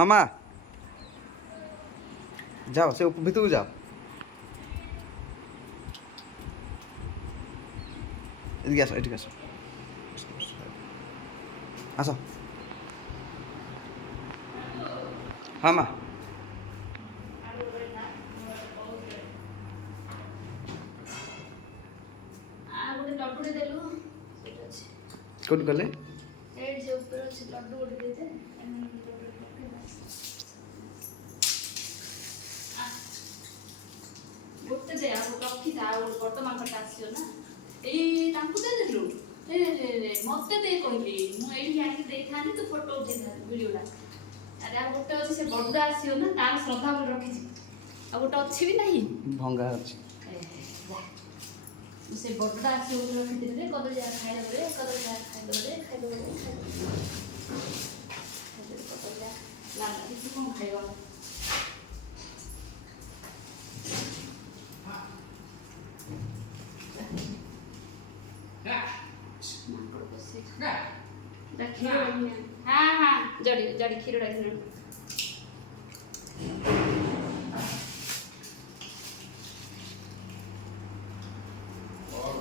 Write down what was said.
हाँ माँ जाओ से ভিতরে যাও এদিকে আসো এদিকে আসো আসো हाँ माँ कौन कले ଗୋଟେ ଦେ ଆଉ ରଖିଥା ଆଉ ବର୍ତ୍ତମାନ ଘରଟା ଆସିବ ନା ଏଇ ତାଙ୍କୁ ଦେଇଦେଲୁ ମତେ ଦେ କହିଲି ମୁଁ ଏଇଠି ଆଣିକି ଦେଇଥାନ୍ତି ତୁ ଫଟୋ ଉଠେଇଥାନ୍ତି ଭିଡ଼ିଓଟା ଆରେ ଆଉ ଗୋଟେ ଅଛି ସେ ବଡ଼ଟା ଆସିବ ନା ତାର ଶ୍ରଦ୍ଧା ବୋଲି ରଖିଛି ଆଉ ଗୋଟେ ଅଛି ବି ନାହିଁ भंगा ଅଛି ସେ ବଡ଼ଟା ଆସିବ ବୋଲି ରଖିଥିଲି ଯେ କଦଳୀ ଯାହା ଖାଇଲା ପରେ କଦଳୀ ଯାହା ଖାଇଦେବ କଦଳୀ ଯାହା ଲାଗୁଛି କ'ଣ ଖାଇବା हाँ हाँ जड़ी जड़ी खीर